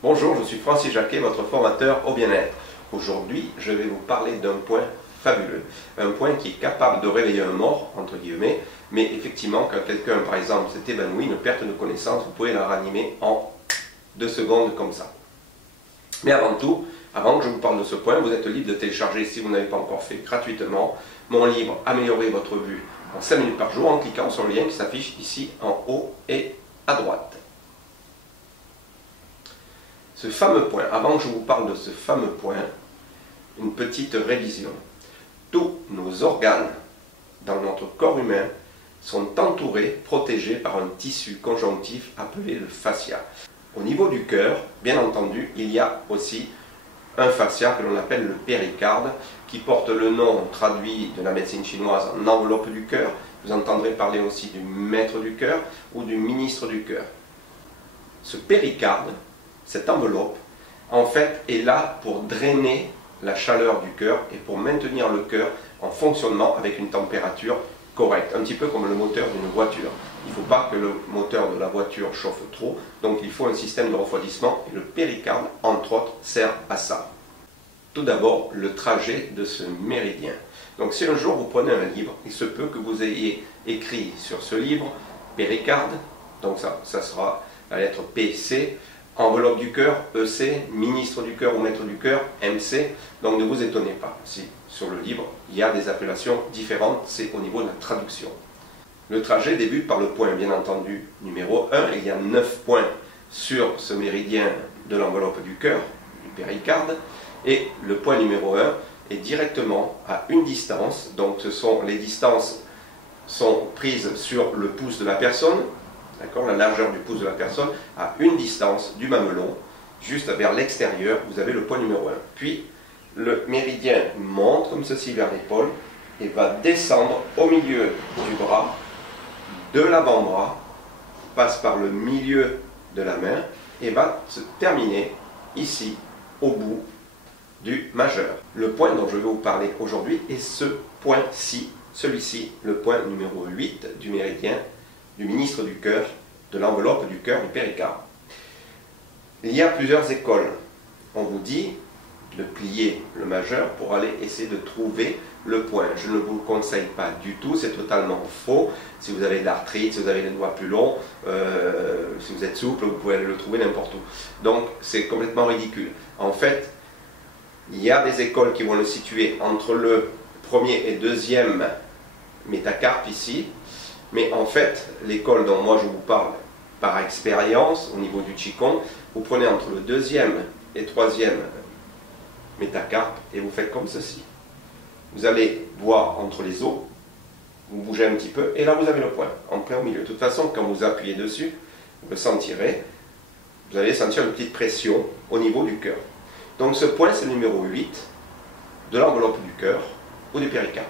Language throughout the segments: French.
Bonjour, je suis Francis Jacquet, votre formateur au bien-être. Aujourd'hui, je vais vous parler d'un point fabuleux. Un point qui est capable de réveiller un mort, entre guillemets, mais effectivement, quand quelqu'un, par exemple, s'est évanoui, une perte de connaissance, vous pouvez la ranimer en 2 secondes comme ça. Mais avant tout, avant que je vous parle de ce point, vous êtes libre de télécharger, si vous n'avez pas encore fait, gratuitement, mon livre « Améliorer votre vue en 5 minutes par jour » en cliquant sur le lien qui s'affiche ici en haut et à droite. Ce fameux point, avant que je vous parle de ce fameux point, une petite révision. Tous nos organes dans notre corps humain sont entourés, protégés par un tissu conjonctif appelé le fascia. Au niveau du cœur, bien entendu, il y a aussi un fascia que l'on appelle le péricarde, qui porte le nom traduit de la médecine chinoise en enveloppe du cœur. Vous entendrez parler aussi du maître du cœur ou du ministre du cœur. Ce péricarde, cette enveloppe, en fait, est là pour drainer la chaleur du cœur et pour maintenir le cœur en fonctionnement avec une température correcte, un petit peu comme le moteur d'une voiture. Il ne faut pas que le moteur de la voiture chauffe trop, donc il faut un système de refroidissement et le péricarde, entre autres, sert à ça. Tout d'abord, le trajet de ce méridien. Donc si un jour vous prenez un livre, il se peut que vous ayez écrit sur ce livre péricarde, donc ça sera la lettre PC, enveloppe du cœur, EC, ministre du cœur ou maître du cœur, MC. Donc ne vous étonnez pas si sur le livre il y a des appellations différentes, c'est au niveau de la traduction. Le trajet débute par le point bien entendu numéro 1, il y a 9 points sur ce méridien de l'enveloppe du cœur, du péricarde, et le point numéro 1 est directement à une distance, donc les distances sont prises sur le pouce de la personne, la largeur du pouce de la personne, à une distance du mamelon, juste vers l'extérieur, vous avez le point numéro 1. Puis, le méridien monte comme ceci vers l'épaule et va descendre au milieu du bras, de l'avant-bras, passe par le milieu de la main et va se terminer ici, au bout du majeur. Le point dont je vais vous parler aujourd'hui est ce point-ci, celui-ci, le point numéro 8 du méridien, du ministre du cœur, de l'enveloppe du cœur du péricarde. Il y a plusieurs écoles. On vous dit de plier le majeur pour aller essayer de trouver le point. Je ne vous le conseille pas du tout, c'est totalement faux. Si vous avez de l'arthrite, si vous avez les doigts plus longs, si vous êtes souple, vous pouvez aller le trouver n'importe où. Donc c'est complètement ridicule. En fait, il y a des écoles qui vont le situer entre le premier et deuxième métacarpe ici. Mais en fait, l'école dont moi je vous parle par expérience, au niveau du Qigong, vous prenez entre le deuxième et troisième métacarpe et vous faites comme ceci. Vous allez voir entre les os, vous bougez un petit peu, et là vous avez le point, en plein au milieu. De toute façon, quand vous appuyez dessus, vous le sentirez, vous allez sentir une petite pression au niveau du cœur. Donc ce point, c'est le numéro 8 de l'enveloppe du cœur ou du péricarde.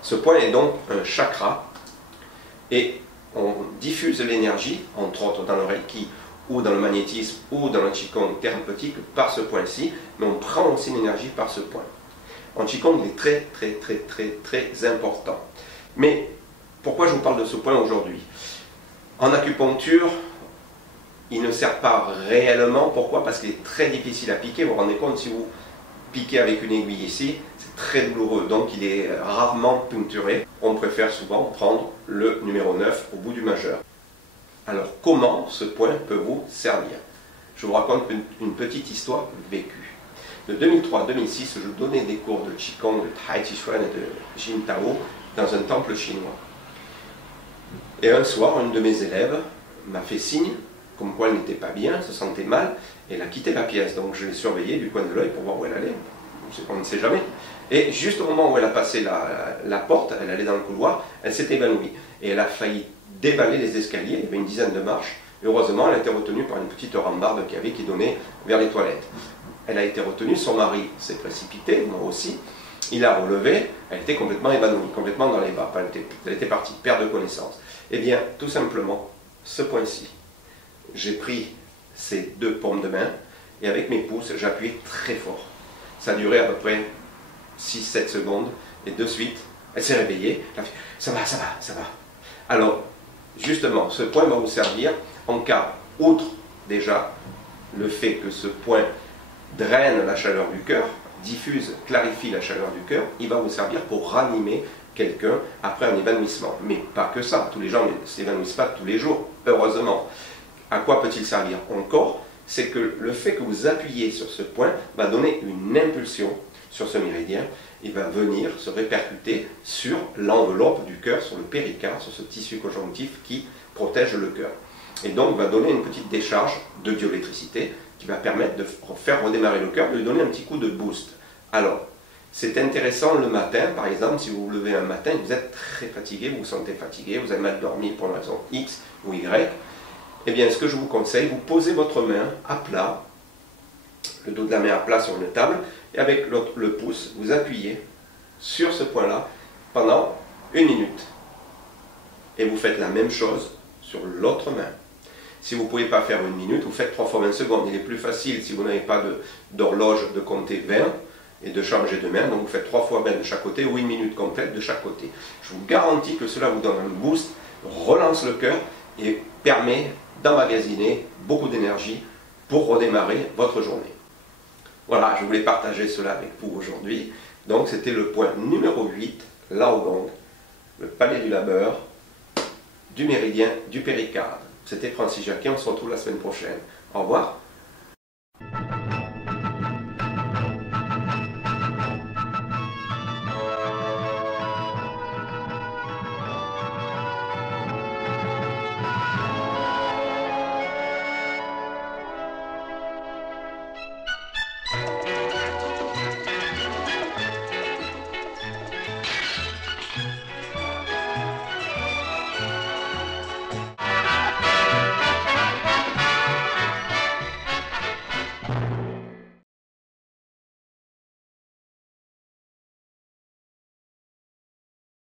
Ce point est donc un chakra et on diffuse l'énergie, entre autres dans le Reiki ou dans le magnétisme ou dans le Qigong thérapeutique par ce point-ci, mais on prend aussi l'énergie par ce point. En Qigong, il est très important. Mais pourquoi je vous parle de ce point aujourd'hui? En acupuncture, il ne sert pas réellement. Pourquoi? Parce qu'il est très difficile à piquer. Vous vous rendez compte, si vous piquez avec une aiguille ici, c'est très douloureux, donc il est rarement puncturé. On préfère souvent prendre le numéro 9 au bout du majeur. Alors comment ce point peut vous servir? Je vous raconte une petite histoire vécue. De 2003 à 2006, je donnais des cours de Qigong, de Tai Chi Chuan et de Jin Tao dans un temple chinois. Et un soir, une de mes élèves m'a fait signe, comme quoi elle n'était pas bien, se sentait mal, et elle a quitté la pièce. Donc je l'ai surveillée du coin de l'œil pour voir où elle allait. On ne sait jamais. Et juste au moment où elle a passé la porte, elle allait dans le couloir, elle s'est évanouie. Et elle a failli dévaler les escaliers, il y avait une dizaine de marches. Heureusement, elle a été retenue par une petite rambarde qu'il y avait qui donnait vers les toilettes. Elle a été retenue, son mari s'est précipité, moi aussi. Il l'a relevée, elle était complètement évanouie, complètement dans les bas. Elle était partie, perte de connaissance. Eh bien, tout simplement, ce point-ci. J'ai pris ces 2 paumes de main et avec mes pouces, j'ai appuyé très fort. Ça a duré à peu près 6-7 secondes et de suite, elle s'est réveillée. Elle a fait, ça va. Alors, justement, ce point va vous servir en cas, outre déjà le fait que ce point draine la chaleur du cœur, diffuse, clarifie la chaleur du cœur, il va vous servir pour ranimer quelqu'un après un évanouissement. Mais pas que ça, tous les gens ne s'évanouissent pas tous les jours, heureusement. À quoi peut-il servir encore? C'est que le fait que vous appuyez sur ce point va donner une impulsion sur ce méridien, il va venir se répercuter sur l'enveloppe du cœur, sur le péricarde, sur ce tissu conjonctif qui protège le cœur. Et donc va donner une petite décharge de bioélectricité qui va permettre de faire redémarrer le cœur, de lui donner un petit coup de boost. Alors, c'est intéressant le matin, par exemple, si vous vous levez un matin, vous êtes très fatigué, vous vous sentez fatigué, vous avez mal dormi pour une raison X ou Y, eh bien, ce que je vous conseille, vous posez votre main à plat, le dos de la main à plat sur une table, et avec le pouce, vous appuyez sur ce point-là pendant 1 minute. Et vous faites la même chose sur l'autre main. Si vous ne pouvez pas faire 1 minute, vous faites 3 fois 20 secondes. Il est plus facile, si vous n'avez pas d'horloge, de compter 20 et de changer de main. Donc vous faites 3 fois 20 de chaque côté ou 1 minute complète de chaque côté. Je vous garantis que cela vous donne un boost, relance le cœur et permet d'emmagasiner beaucoup d'énergie pour redémarrer votre journée. Voilà, je voulais partager cela avec vous aujourd'hui. Donc c'était le point numéro 8, Laogang, le palais du labeur, du méridien du péricarde. C'était Francis Jacquet, on se retrouve la semaine prochaine. Au revoir.